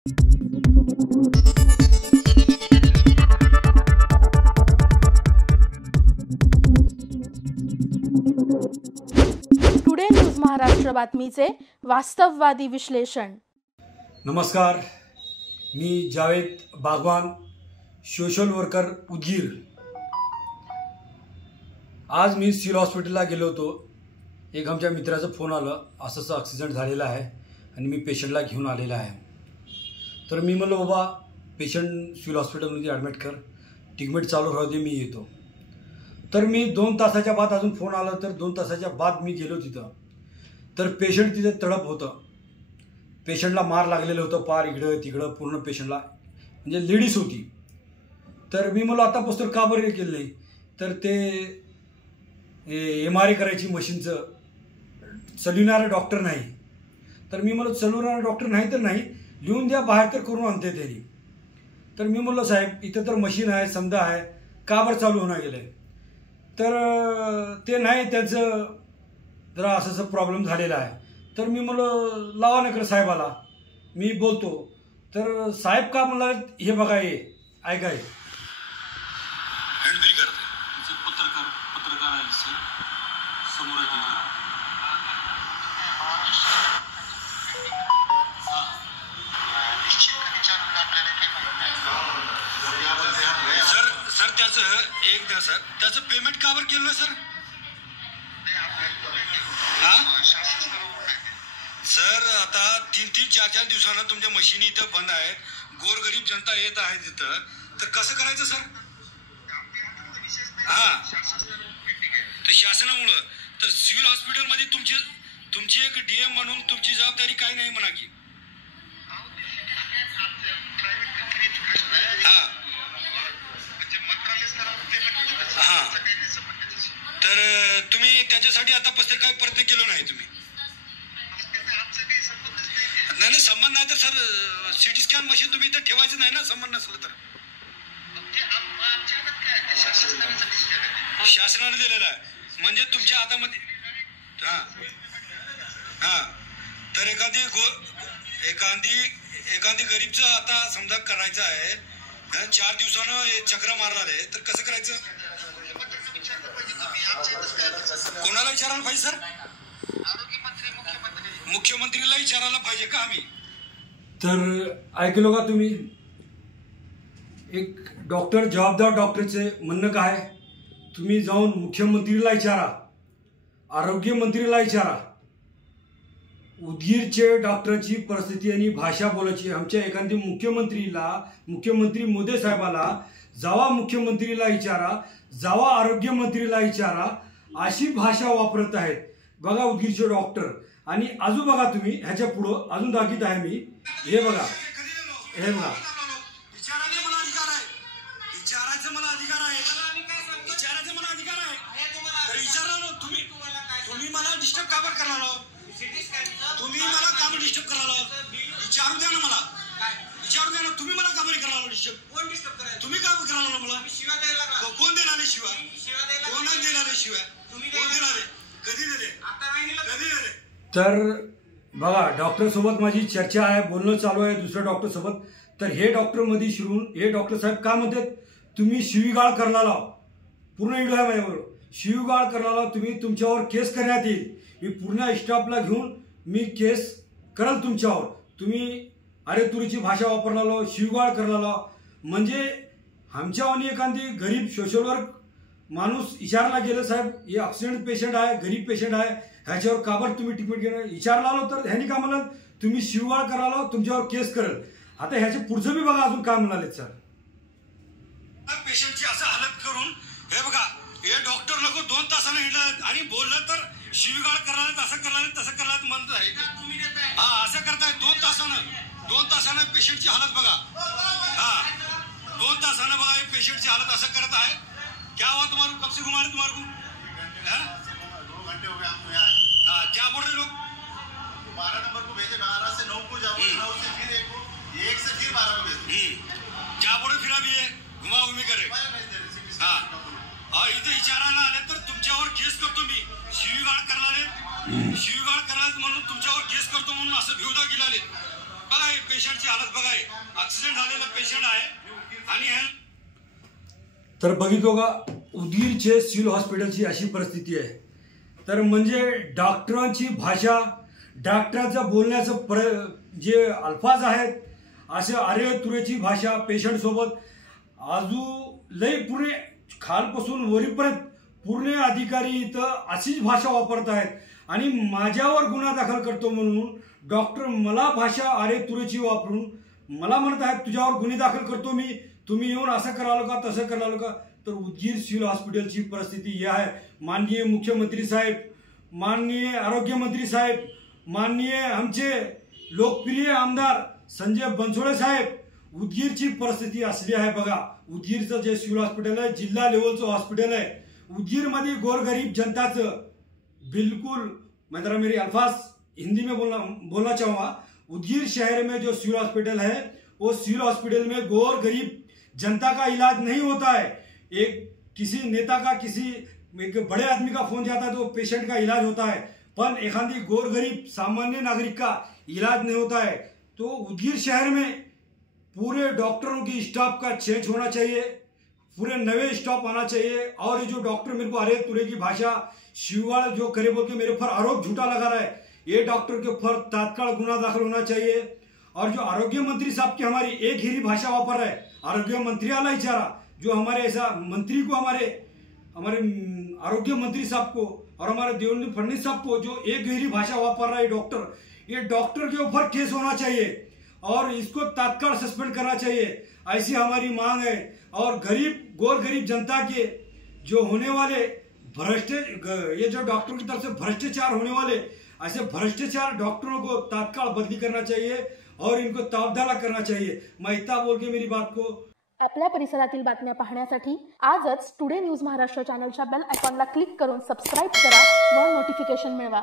Today news Maharashtra बातमीचे वास्तववादी विश्लेषण। नमस्कार, मी जावेद बागवान, सोशल वर्कर उदगीर। आज मी सिव्हिल हॉस्पिटलला गेलो होतो। एक आमच्या मित्राचा फोन आला, असं ॲक्सिडेंट झालेला आहे आणि मी पेशंटला घेऊन आलेला आहे। तर मी म्हणलो, बाबा पेशंट सिव्हिल हॉस्पिटलमध्ये ॲडमिट कर, ट्रीटमेंट चालू राहू दे, मी येतो। तर मी 2 तासाच्या बाद अजून फोन आला, तर 2 तासाच्या बाद मी गेलो तिथं। तर पेशंट तिथे तडप होतं, पेशंटला मार लागलेलं होतं, पार इकडं तिकडं पूर्ण पेशंटला, म्हणजे लेडीज होती। तर मी म्हणलो, आता पोस्टर का बरं केलं नाही? तर ते MRI करायची मशीनचं चालविणारा डॉक्टर नाही। तर मी म्हणलो, चालवणारा डॉक्टर नाही तर नाही, लिहून द्या, बाहेर तर करून आणते त्यांनी। तर मी म्हणलो, साहेब इथं तर मशीन आहे, समजा आहे, का बरं चालू होणार गेलं? तर ते नाही, त्यांचं जरा असं प्रॉब्लेम झालेला आहे। तर मी म्हणलो, लावा नकर साहेबाला, मी बोलतो। तर साहेब का म्हणला, हे बघा, हे ऐकाय पत्रकार आहे सर, समोर सर त्याचं एक द्या सर, त्याचं पेमेंट का बरं केलं सर? सर आता 3-3, 4-4 दिवसांना तुमच्या मशीन इथं बंद आहेत, गोरगरीब जनता येत आहे तिथं, तर कसं करायचं सर? तर शासनामुळं तर सिव्हिल हॉस्पिटलमध्ये तुमची एक DM म्हणून तुमची जबाबदारी काही नाही म्हणा की? तर तुम्ही त्याच्यासाठी आता काही प्रयत्न केला नाही तुम्ही? नाही, संबंध नाही तर सर CT स्कॅन मशीन तुम्ही इथं ठेवायचं नाही ना, संबंध नसलं तर? शासनाने दिलेला आहे म्हणजे तुमच्या हातामध्ये। तर एखादी गरीबचं आता समजा करायचं आहे, 4 दिवसानं चक्र मारणार आहे, तर कसं करायचं? कोणाला विचारायला पाहिजे सर? मुख्यमंत्रीला विचारायला पाहिजे का आम्ही? तर ऐकलो का तुम्ही? एक डॉक्टर, जबाबदार डॉक्टरचे म्हणणं काय? तुम्ही जाऊन मुख्यमंत्रीला विचारा, आरोग्यमंत्रीला विचारा। उदगीरचे डॉक्टरची परिस्थिती आणि भाषा बोलायची, आमच्या एखादी मुख्यमंत्री मोदी साहेबाला जावा, मुख्यमंत्रीला विचारा, जावा आरोग्यमंत्रीला विचारा, अशी भाषा वापरत आहेत बघा उदगीरचे डॉक्टर। आणि अजून बघा तुम्ही, ह्याच्या पुढं अजून दाखवत आहे मी, हे बघा, हे बघा, तुम्ही मला डिस्टर्ब का बरं करणार? तुम्ही मला का बरं डिस्टर्ब करायला? विचारू द्या ना, मला विचारू द्या ना, तुम्ही मला का बरं करायला डिस्टर्ब? कोण डिस्टर्ब करायला? तुम्ही का बरं करायला मला? शिवा द्यायला लागला? कोण देणार आहे शिवा? कोण देणार आहे शिवा? तुम्ही कोण देणार आहे? कधी दिले? आता नाही दिलं, कधी दिले? तर बघा, डॉक्टर सोबत माझी चर्चा आहे, बोलणं चालू आहे दुसऱ्या डॉक्टर सोबत। तर हे डॉक्टर मध्ये शिरून हे डॉक्टर साहेब का म्हणतात, तुम्ही शिवीगाळ करला, पूर्ण व्हिडिओ आहे माझ्याबरोबर, शिवीगाळ करला, तुम्ही तुमच्यावर केस करण्यात येईल। मी पूर्ण स्टाफला घेऊन मी केस करल तुमच्यावर। तुम्ही अरे तुरीची भाषा वापरला, शिवीगाळ करला, म्हणजे आमच्यावानी एखादी गरीब सोशल वर्क माणूस विचारला गेलं, साहेब हे ॲक्सिडेंट पेशंट आहे, गरीब पेशंट आहे, ह्याच्यावर का बरं तुम्ही ट्रीटमेंट घेणार? विचारला आलो तर ह्यानी का म्हणाल, तुम्ही शिवीगाळ करायला, तुमच्यावर केस करल। आता ह्याच्या पुढचं बी बघा अजून काय म्हणाले सर। पेशंटची असं हालत करून, हे बघा, हे डॉक्टर लोक 2 तासानं हिंडत आणि बोललं तर शिवीगाळ करायला, असं करायला, तसं करायला म्हणत आहे। असं करताय 2 तासानं पेशंटची हालत बघा। 2 तासानं बघा पेशंटची हालत असं करत आहे। क्या हुआ तुम्हारे, कब से घुमा रहे तुम्हारे को? 2 घंटे हो गए हम यहाँ। क्या बोल रहे लोग? 12 नंबर को भेजे, 12 से 9 को जाओ, 9 से फिर 1 से फिर 12 को भेजे। क्या बोल रहे फिर अभी ये घुमा घुमी करे? इथे विचारायला आले तर तुमच्यावर केस करतो मी, शिवीगाळ करणारे, शिवीगाळ करायला म्हणून तुमच्यावर केस करतो म्हणून असं भिवदा गेलाले। बघा हे पेशंटची हालत बघा, ऍक्सिडेंट झालेला पेशंट आहे आणि तर बघितो का उदगीरचे सिव्हिल हॉस्पिटलची अशी परिस्थिती आहे. तर म्हणजे डॉक्टरांची भाषा, डॉक्टरांचं बोलण्याचं जे अल्फाज आहेत असे अरे तुरेची भाषा पेशंटसोबत आजू लई पुणे खालपासून वरीपर्यंत पूर्ण अधिकारी इथं अशीच भाषा वापरत आहेत आणि माझ्यावर गुन्हा दाखल करतो म्हणून डॉक्टर मला भाषा अरे तुरेची वापरून मला म्हणत आहेत तुझ्यावर गुन्हे दाखल करतो मी, तुम्ही येऊन असं करालो का तसं करालो का. तर उदगीर सिव्हिल हॉस्पिटलची परिस्थिती ही आहे. माननीय मुख्यमंत्री साहेब, माननीय आरोग्यमंत्री साहेब, माननीय आमचे लोकप्रिय आमदार संजय बनसोडे साहेब, उदगीरची परिस्थिती असली आहे बघा. उदगीरचं जे सिव्हिल हॉस्पिटल आहे जिल्हा लेवलचं हॉस्पिटल आहे. उदगीरमध्ये गोरगरीब जनताचं बिल्कुल मैं मेरी अल्फाज हिंदी में बोलना चाहूँगा. उदगीर शहर में जो सिविल हॉस्पिटल है वो सिविल हॉस्पिटल में गोर गरीब जनता का इलाज नहीं होता है. एक किसी नेता का किसी एक बड़े आदमी का फोन जाता है तो पेशेंट का इलाज होता है, पर एखादी गोर गरीब सामान्य नागरिक का इलाज नहीं होता है. तो उदगीर शहर में पूरे डॉक्टरों की स्टाफ का चेंज होना चाहिए, पूरे नए स्टाफ आना चाहिए. और ये जो डॉक्टर मेरे को अरे तुरे की भाषा शिवाड़ जो करे बोल के मेरे पर आरोप झूठा लगा रहा है, ये डॉक्टर के ऊपर तात्काल गुना दाखिल होना चाहिए. और जो आरोग्य मंत्री साहब की हमारी एक ही भाषा वापर रहा है, आरोग्य मंत्री आला इचारा जो हमारे ऐसा मंत्री को हमारे आरोग्य मंत्री साहब को और हमारे देवेंद्र फडणवीस साहब को जो एक ही भाषा वापर रहा है डॉक्टर, ये डॉक्टर के ऊपर केस होना चाहिए और इसको तात्काल सस्पेंड करना चाहिए, ऐसी हमारी मांग है. और गोर गरीब जनता के जो होने वाले ये जो डॉक्टरों की तरफ से भ्रष्टाचार होने वाले ऐसे भ्रष्टाचार डॉक्टरों को तात्काल बदली करना चाहिए और इनको तबादला करना चाहिए. मैं इतना बोल के मेरी बात को. आपल्या परिसरातील बातम्या पाहण्यासाठी आजच टुडे न्यूज महाराष्ट्र चॅनलच्या बेल आयकॉनला क्लिक करून सबस्क्राईब करा व नोटिफिकेशन मिळवा.